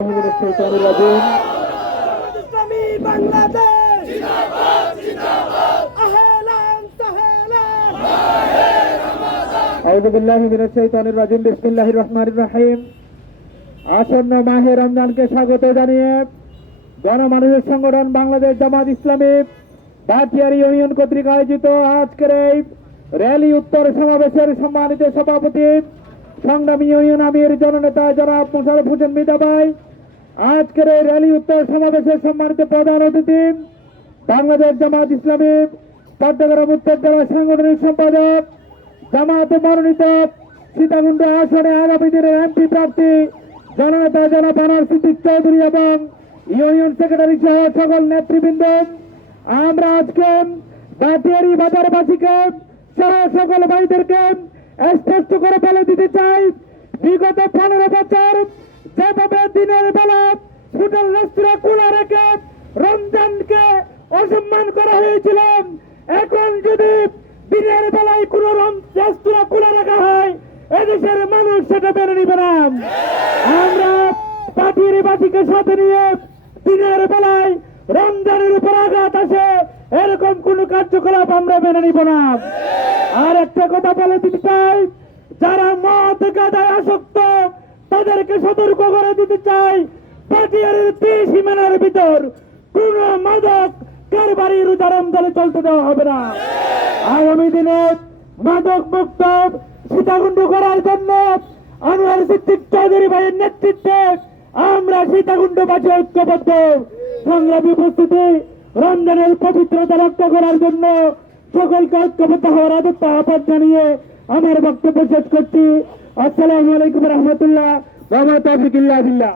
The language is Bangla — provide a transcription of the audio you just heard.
الشيطان الرجيم ইসলামী বাংলাদেশ জিন্দাবাদ জিন্দাবাদ আহলান সাহলান أعوذ بالله من الشيطان الرجيم بسم الله الرحمن الرحيم আসন্ন মাহে রমজানকে স্বাগত জানিয়ে গণমানুষের সংগঠন বাংলাদেশ জামাত ইসলামী ভাটিয়ারী ইউনিয়ন কর্তৃক আয়োজিত আজকের এই র্যালি উত্তর সমাবেশের সম্মানিত সভাপতি সংগ্রামী ইউনিয়ন আমির জননেতা জনাব মোশাররফ হোসেন মৃধা ভাই, আজকের এই র্যালি উত্তর সমাবেশের সম্মানিত প্রধান অতিথি বাংলাদেশ জামাত ইসলামী চট্টগ্রাম উত্তর জেলা সাংগঠনিক সম্পাদক জামাতে মনোনীত সীতাকুণ্ড আসনে আগামী দিনের এমপি প্রার্থী জননেতা জনাব আনোয়ার সিদ্দিক চৌধুরী এবং ইউনিয়ন সেক্রেটারি সহ সকল নেতৃবৃন্দ, আমরা আজকে ভাটিয়ারী বাজারবাসীকে সহ সকল ভাইদেরকে স্পষ্ট করে বলে দিতে চাই, বিগত 15 বছর যেভাবে দিনের বেলা হোটেল রেস্তোরাঁ খোলা রেখে রমজানকে অসম্মান করা হয়েছিল, এখন যদি দিনের বেলায় কোন রেস্তোরাঁ খোলা রাখা হয় এদেশের মানুষ সেটা মেনে নিবে না। আমরা ভাটিয়ারীবাসীকে সাথে নিয়ে দিনের বেলায় রমজানের উপর আঘাত আসে এরকম কোন কার্যকলাপ আমরা মেনে নিব না। আর একটা কথা বলে দিতে চাই, যারা মদ গাঁজায় আসক্ত তাদেরকে সতর্ক করে দিতে চাই, ভাটিয়ারীর 30 সীমানার ভিতর কোন মাদক কারবারি রোজা রমজানে চলতে দেওয়া হবে না। আগামী দিনে মাদক মুক্ত সীতাকুণ্ড করার জন্য আনোয়ার সিদ্দিক চৌধুরী ভাইয়ের নেতৃত্বে আমরা সীতাকুণ্ডবাসী ঐক্যবদ্ধ। সংগ্রামী উপস্থিতি, রমজানের পবিত্রতা রক্ষা করার জন্য সকলকে ঐক্যবদ্ধ হওয়ার আহ্বান জানিয়ে আমার বক্তব্য শেষ করছি। আসসালামু আলাইকুম রহমতুল্লাহ ওয়া মা তাওফিক ইল্লা বিল্লাহ।